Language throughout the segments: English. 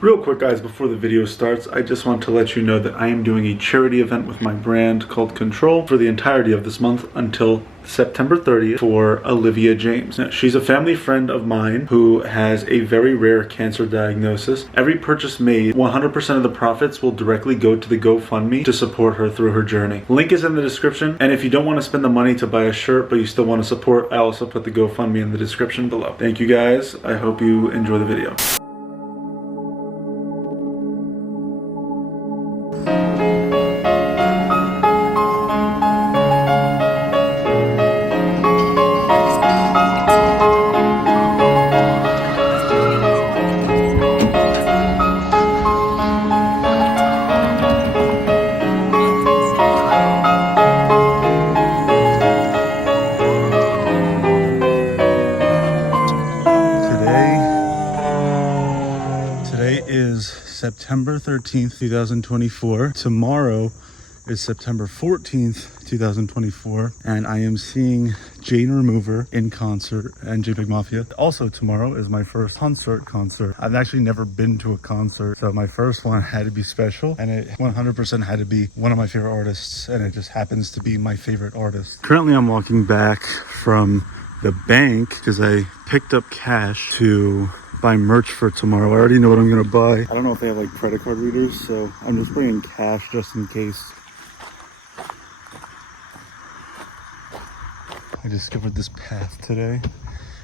Real quick guys, before the video starts, I just want to let you know that I am doing a charity event with my brand called Control for the entirety of this month until September 30th for Olivia James. Now, she's a family friend of mine who has a very rare cancer diagnosis. Every purchase made, 100% of the profits will directly go to the GoFundMe to support her through her journey. Link is in the description, and if you don't want to spend the money to buy a shirt but you still want to support, I also put the GoFundMe in the description below. Thank you guys. I hope you enjoy the video. Today is September 13th, 2024. Tomorrow is September 14th, 2024. And I am seeing Jane Remover in concert and JPEG Mafia. Also tomorrow is my first concert. I've actually never been to a concert, so my first one had to be special, and it 100% had to be one of my favorite artists, and it just happens to be my favorite artist. Currently I'm walking back from the bank because I picked up cash to buy merch for tomorrow. I already know what I'm gonna buy. I don't know if they have like credit card readers, so I'm just bringing cash just in case. I discovered this path today.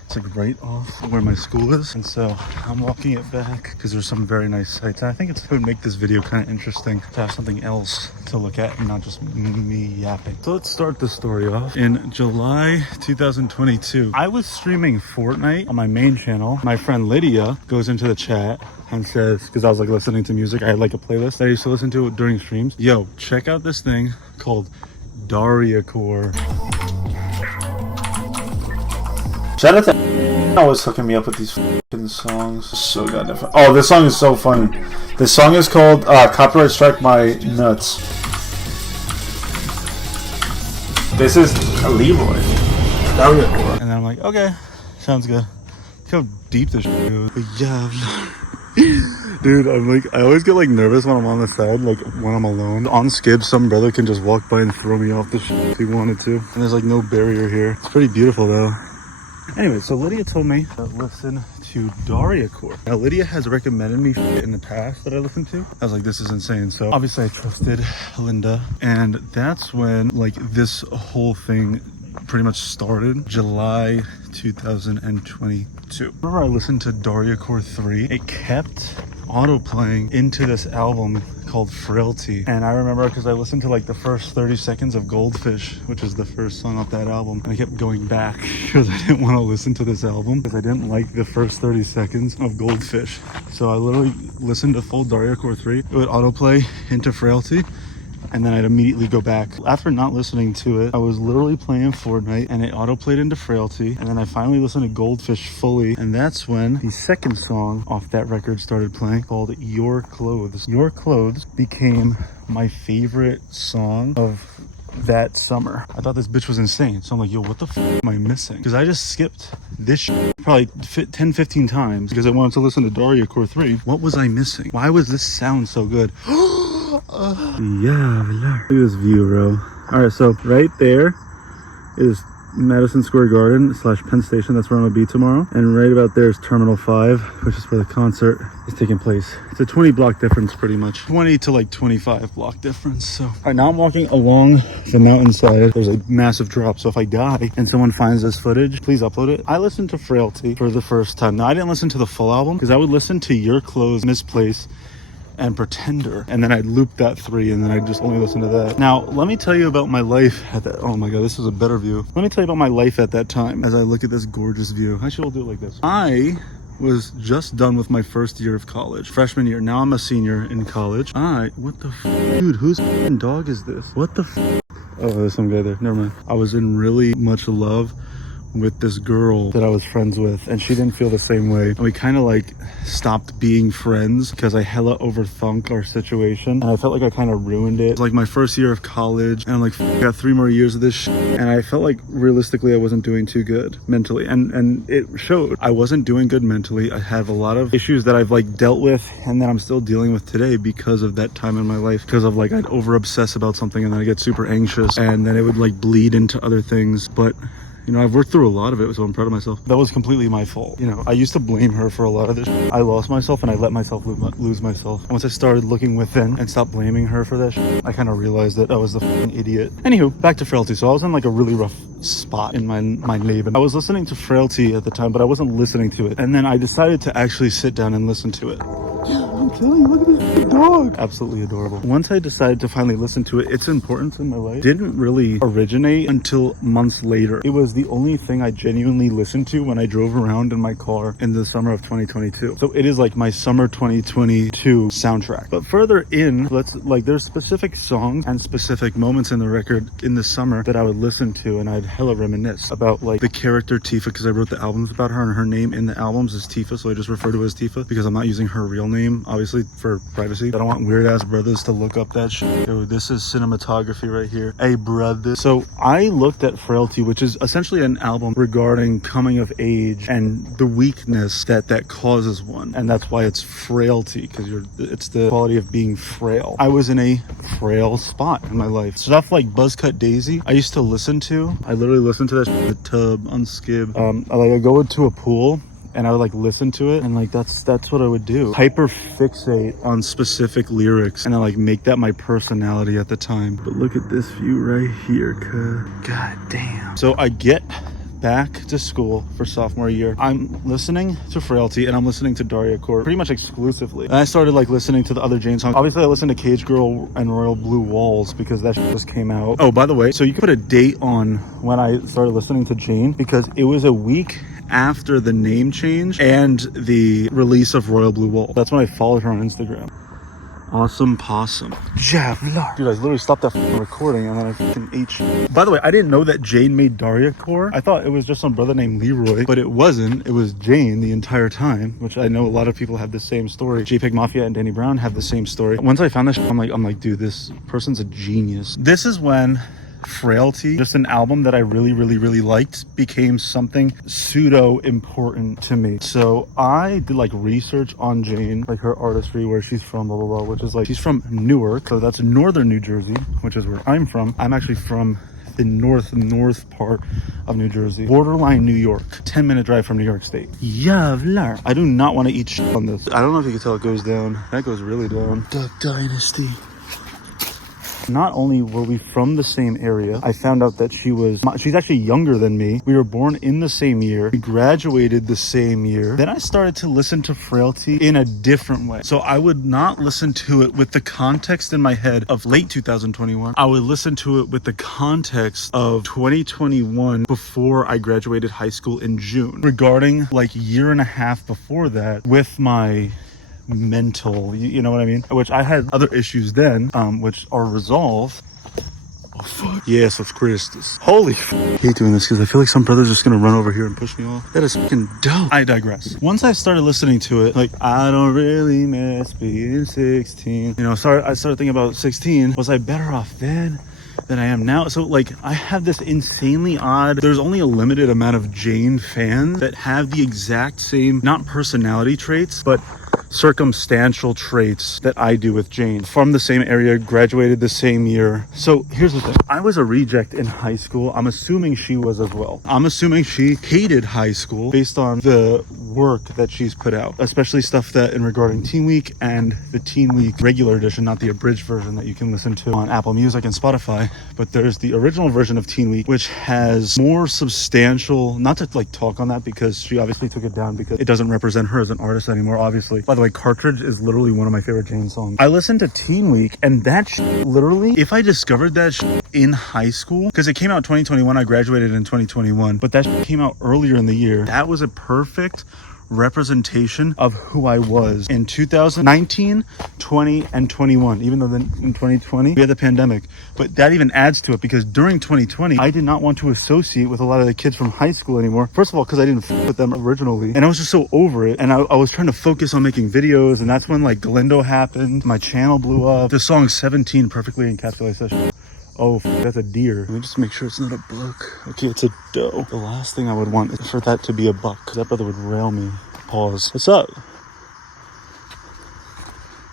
It's like right off where my school is, and so I'm walking it back because there's some very nice sights. And I think it would make this video kind of interesting to have something else to look at and not just me yapping. So let's start the story off. In July 2022, I was streaming Fortnite on my main channel. My friend Lydia goes into the chat and says, because I was like listening to music, I had like a playlist that I used to listen to during streams. Yo, check out this thing called Core. Shout out to always hooking me up with these fucking songs. So goddamn fun. Oh, this song is so funny. This song is called Copyright Strike My Nuts. This is Leroy. Core. And then I'm like, okay, sounds good. Look how deep this shit goes. Yeah. Dude, I'm like, I always get like nervous when I'm on the side, like when I'm alone. On skip, some brother can just walk by and throw me off the shit if he wanted to. And there's like no barrier here. It's pretty beautiful though. Anyway, so Lydia told me to listen to Core. Now, Lydia has recommended me in the past that I listened to. I was like, this is insane. So obviously I trusted Linda. And that's when like this whole thing pretty much started. July 2022. Whenever I listened to Core 3, it kept auto-playing into this album called Frailty. And I remember because I listened to like the first 30 seconds of Goldfish, which is the first song off that album, and I kept going back because I didn't want to listen to this album because I didn't like the first 30 seconds of Goldfish. So I literally listened to full Core 3. It would autoplay into Frailty, and then I'd immediately go back. After not listening to it, I was literally playing Fortnite and it auto-played into Frailty, and then I finally listened to Goldfish fully, and that's when the second song off that record started playing, called Your Clothes. Your Clothes became my favorite song of that summer. I thought this bitch was insane, so I'm like, yo, what the am I missing? Because I just skipped this probably 10-15 times because I wanted to listen to Core 3. What was I missing? Why was this sound so good? Yeah, look at this view, bro. Alright, so right there is Madison Square Garden / Penn Station. That's where I'm gonna be tomorrow. And right about there is Terminal 5, which is where the concert is taking place. It's a 20 block difference pretty much. 20 to like 25 block difference. So alright, now I'm walking along the mountainside. There's a massive drop, so if I die and someone finds this footage, please upload it. I listened to Frailty for the first time. Now I didn't listen to the full album because I would listen to Your Clothes, Misplaced, and Pretender, and then I'd loop that 3, and then I'd just only listen to that. Now let me tell you about my life at that. Oh my god, this is a better view. Let me tell you about my life at that time as I look at this gorgeous view. Actually, we'll do it like this. I was just done with my first year of college, freshman year. Now I'm a senior in college. What the dude, whose dog is this? What the oh, there's some guy there, never mind. I was in really much love with this girl that I was friends with, and she didn't feel the same way. And we kind of like stopped being friends because I hella overthunk our situation, and I felt like I kind of ruined it. It was like my first year of college, and I'm like, got 3 more years of this shit. And I felt like realistically I wasn't doing too good mentally, and it showed. I wasn't doing good mentally. I have a lot of issues that I've like dealt with and that I'm still dealing with today because of that time in my life, because of like I'd over obsess about something and then I get super anxious, and then it would like bleed into other things. But you know, I've worked through a lot of it, so I'm proud of myself. That was completely my fault. You know, I used to blame her for a lot of this. I lost myself and I let myself lose myself. Once I started looking within and stopped blaming her for that, I kind of realized that I was the fucking idiot. Anywho, back to Frailty. So I was in like a really rough spot in my Leben. I was listening to Frailty at the time, but I wasn't listening to it. And then I decided to actually sit down and listen to it. I'm telling you, look at this dog. Absolutely adorable. Once I decided to finally listen to it, its importance in my life didn't really originate until months later. It was the only thing I genuinely listened to when I drove around in my car in the summer of 2022. So it is like my summer 2022 soundtrack. But further in, there's specific songs and specific moments in the record in the summer that I would listen to, and I'd hella reminisce about like the character Tifa, because I wrote the albums about her, and her name in the albums is Tifa, so I just refer to her as Tifa because I'm not using her real name, obviously, for privacy. I don't want weird ass brothers to look up that shit. Yo, this is cinematography right here. Hey, brother. So I looked at Frailty, which is essentially an album regarding coming of age and the weakness that causes one, and that's why it's frailty, because it's the quality of being frail. I was in a frail spot in my life. Stuff like Buzzcut Daisy I used to listen to. I literally listened to that in the tub on Skib. I go into a pool and I would like listen to it, and like that's what I would do. Hyper fixate on specific lyrics, and I like make that my personality at the time. But look at this view right here, god damn. So I get back to school for sophomore year. I'm listening to Frailty and I'm listening to Daria Court pretty much exclusively. And I started like listening to the other Jane songs. Obviously I listened to Cage Girl and Royal Blue Walls because that shit just came out. Oh, by the way, so you can put a date on when I started listening to Jane, because it was a week after the name change and the release of Royal Blue Wall. That's when I followed her on Instagram. Awesome Possum. Javlar. Dude, I literally stopped that recording and then I fucking ate shit. By the way, I didn't know that Jane made Daria Core. I thought it was just some brother named Leroy, but it wasn't. It was Jane the entire time, which I know a lot of people have the same story. JPEG Mafia and Danny Brown have the same story. Once I found this, I'm like, dude, this person's a genius. This is when Frailty, just an album that I really liked, became something pseudo important to me. So I did like research on Jane, like her artistry, where she's from, blah blah blah, which is like, she's from Newark, so that's northern New Jersey, which is where I'm from. I'm actually from the north part of New Jersey, borderline New York, 10-minute drive from New York State. Yavlar. I do not want to eat shit on this. I don't know if you can tell, it goes down. That goes really down. Duck Dynasty. Not only were we from the same area, I found out that she's actually younger than me. We were born in the same year. We graduated the same year. Then I started to listen to Frailty in a different way. So I would not listen to it with the context in my head of late 2021. I would listen to it with the context of 2021, before I graduated high school in June. Regarding like a year and a half before that, with my mental, you know what I mean, which I had other issues then, which are resolved. Oh fuck, yes, of Christus. Holy fuck. I hate doing this because I feel like some brother's just gonna run over here and push me off. That is fucking dope. I digress. Once I started listening to it, like, I don't really miss being 16, you know, I started thinking about 16. Was I better off then than I am now? So like, I have this insanely odd, there's only a limited amount of Jane fans that have the exact same, not personality traits, but circumstantial traits that I do with Jane. From the same area, graduated the same year. So here's the thing. I was a reject in high school. I'm assuming she was as well. I'm assuming she hated high school based on the work that she's put out, especially stuff that in regarding Teen Week and the Teen Week regular edition, not the abridged version that you can listen to on Apple Music and Spotify, but there's the original version of Teen Week, which has more substantial, not to like talk on that because she obviously took it down because it doesn't represent her as an artist anymore, obviously. By the way, Cartridge is literally one of my favorite Jane songs. I listened to Teen Week, and that literally, if I discovered that in high school, because it came out 2021, I graduated in 2021, but that came out earlier in the year, that was a perfect representation of who I was in 2019, 20, and 21. Even though then in 2020 we had the pandemic, but that even adds to it because during 2020 I did not want to associate with a lot of the kids from high school anymore. First of all, because I didn't f with them originally, and I was just so over it. And I was trying to focus on making videos, and that's when like Galindo happened. My channel blew up. The song 17 perfectly encapsulates that shit. Oh, that's a deer. Let me just make sure it's not a buck. Okay, it's a doe. The last thing I would want is for that to be a buck, because that brother would rail me. Pause. What's up?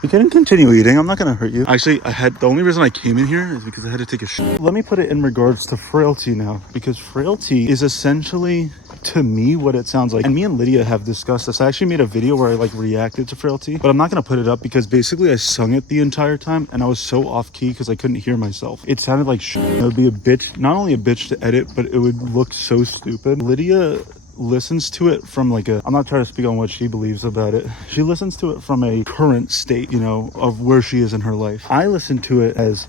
You can continue eating. I'm not gonna hurt you. Actually, the only reason I came in here is because I had to take a shit. Let me put it in regards to frailty now, because frailty is essentially, to me, what it sounds like. And me and Lydia have discussed this. I actually made a video where I like reacted to frailty, but I'm not gonna put it up because basically I sung it the entire time and I was so off key because I couldn't hear myself. It sounded like shit. It would be a bitch, not only a bitch to edit, but it would look so stupid. Lydia listens to it from like I'm not trying to speak on what she believes about it. She listens to it from a current state, you know, of where she is in her life. I listen to it as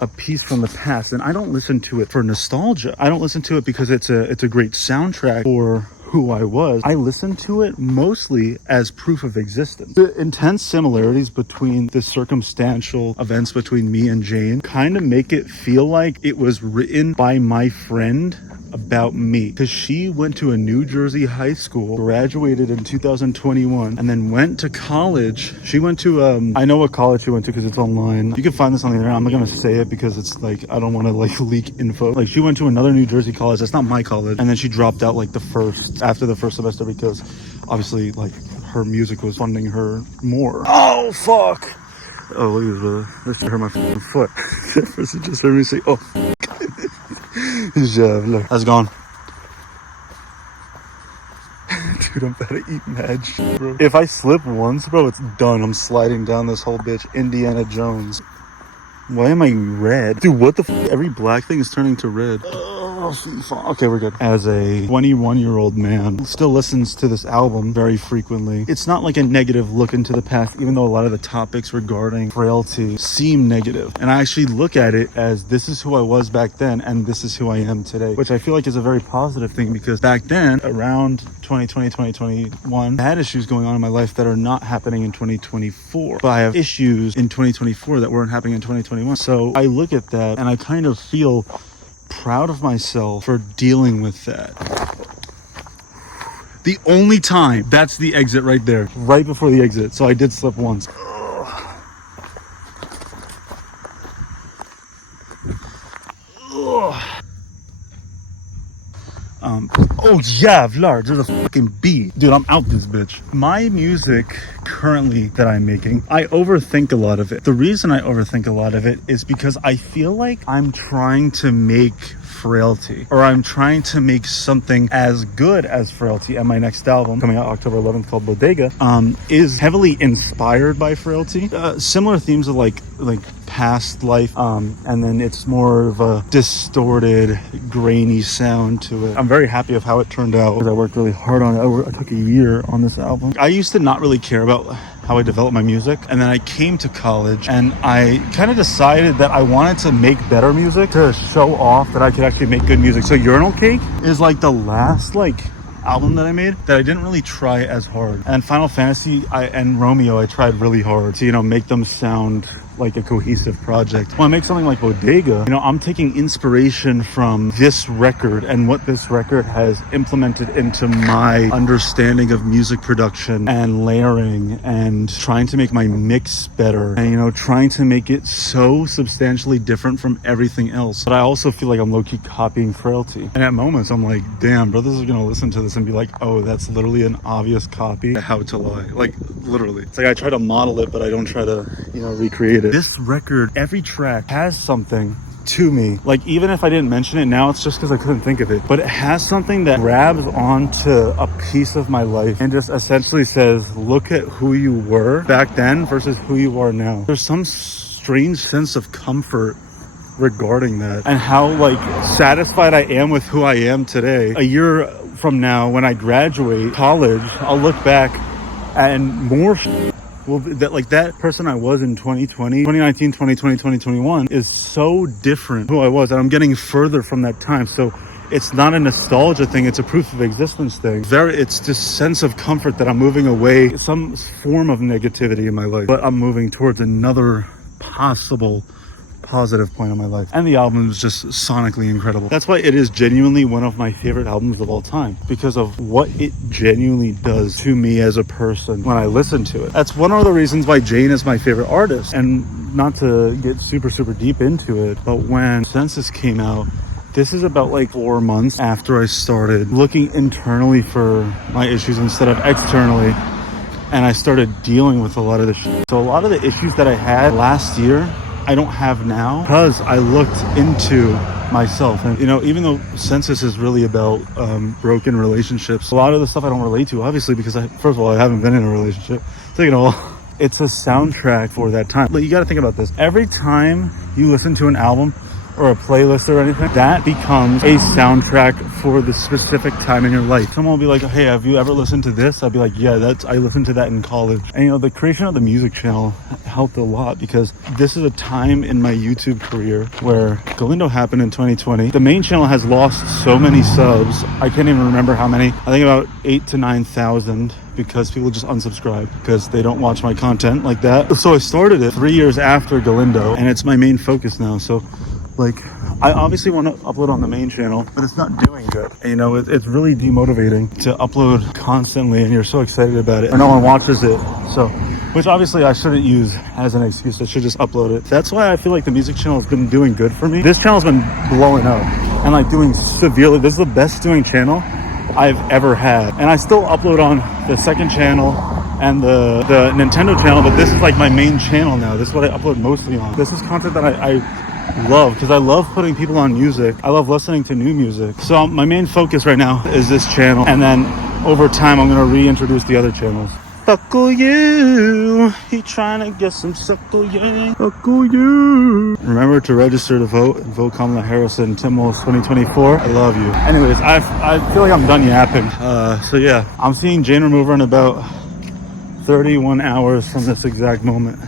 a piece from the past, and I don't listen to it for nostalgia. I don't listen to it because it's a great soundtrack for who I was. I listen to it mostly as proof of existence. The intense similarities between the circumstantial events between me and Jane kind of make it feel like it was written by my friend about me, because she went to a New Jersey high school, graduated in 2021, and then went to college. She went to I know what college she went to because it's online. You can find this on the internet. I'm not gonna say it because it's like I don't want to like leak info. Like she went to another New Jersey college that's not my college, and then she dropped out like after the first semester because obviously like her music was funding her more. Oh fuck. Oh, look at this, brother. This hurt my fucking foot. That person just heard me say, oh. Look, how's it going? Dude, I'm about to eat mad shit, bro. If I slip once, bro, it's done. I'm sliding down this whole bitch. Indiana Jones. Why am I red? Dude, what the f? Every black thing is turning to red. Okay, we're good. As a 21-year-old man who still listens to this album very frequently, it's not like a negative look into the past, even though a lot of the topics regarding frailty seem negative. And I actually look at it as this is who I was back then and this is who I am today, which I feel like is a very positive thing, because back then, around 2020, 2021, I had issues going on in my life that are not happening in 2024. But I have issues in 2024 that weren't happening in 2021. So I look at that and I kind of feel proud of myself for dealing with that. The only time, that's the exit right there, right before the exit. So I did slip once. Oh yeah, Vlad, there's a fucking bee. Dude, I'm out this bitch. My music currently that I'm making, I overthink a lot of it. The reason I overthink a lot of it is because I feel like I'm trying to make frailty, or I'm trying to make something as good as frailty. And my next album coming out October 11th called Bodega is heavily inspired by frailty. Similar themes of like past life, and then it's more of a distorted, grainy sound to it. I'm very happy of how it turned out because I worked really hard on it. I took a year on this album. I used to not really care about how I developed my music, and then I came to college and I kind of decided that I wanted to make better music to show off that I could actually make good music. So Urinal Cake is like the last album that I made that I didn't really try as hard. And Final Fantasy and Romeo, I tried really hard to, you know, make them sound like a cohesive project. When I make something like Bodega, you know, I'm taking inspiration from this record and what this record has implemented into my understanding of music production and layering, and trying to make my mix better, and, you know, trying to make it so substantially different from everything else. But I also feel like I'm low-key copying Frailty. And at moments I'm like, damn, brothers are gonna listen to this and be like, oh, that's literally an obvious copy of How to Lie. Like, literally. It's like I try to model it, but I don't try to, you know, recreate it. This record, every track has something to me. Like, even if I didn't mention it now, it's just because I couldn't think of it. But it has something that grabs onto a piece of my life and just essentially says, look at who you were back then versus who you are now. There's some strange sense of comfort regarding that, and how satisfied I am with who I am today. A year from now, when I graduate college, I'll look back and more that person I was in 2020, 2019, 2020, 2021 is so different who I was, and I'm getting further from that time. So it's not a nostalgia thing, it's a proof of existence thing. It's this sense of comfort that I'm moving away some form of negativity in my life, but I'm moving towards another possible positive point in my life. And the album is just sonically incredible. That's why it is genuinely one of my favorite albums of all time, because of what it genuinely does to me as a person when I listen to it. That's one of the reasons why Jane is my favorite artist. And not to get super deep into it, but when Census came out, this is about like 4 months after I started looking internally for my issues instead of externally, and I started dealing with a lot of the shit. So a lot of the issues that I had last year I don't have now because I looked into myself. And you know, even though Census is really about broken relationships, a lot of the stuff I don't relate to, obviously, because first of all, I haven't been in a relationship. Second of all, it's a soundtrack for that time. But you got to think about this. Every time you listen to an album or a playlist or anything, that becomes a soundtrack for the specific time in your life. Someone will be like, hey, have you ever listened to this? I'll be like, yeah, I listened to that in college. And you know, the creation of the music channel helped a lot, because this is a time in my YouTube career where Galindo happened in 2020. The main channel has lost so many subs. I can't even remember how many. I think about 8,000 to 9,000, because people just unsubscribe because they don't watch my content like that. So I started it 3 years after Galindo, and it's my main focus now. So like, I obviously want to upload on the main channel, but it's not doing good. And, you know, it's really demotivating to upload constantly and you're so excited about it and no one watches it. So, which obviously I shouldn't use as an excuse. I should just upload it. That's why I feel like the music channel has been doing good for me. This channel's been blowing up and like doing severely. This is the best doing channel I've ever had. And I still upload on the second channel and the Nintendo channel, but this is like my main channel now. This is what I upload mostly on. This is content that I love, because I love putting people on music. I love listening to new music. So my main focus right now is this channel, and then over time I'm going to reintroduce the other channels. Fuckle you, he trying to get some suckle you. Fuckle you. Remember to register to vote. Vote Kamala Harris in Tim Walz 2024. I love you. Anyways, I feel like I'm done yapping. So yeah, I'm seeing Jane Remover in about 31 hours from this exact moment.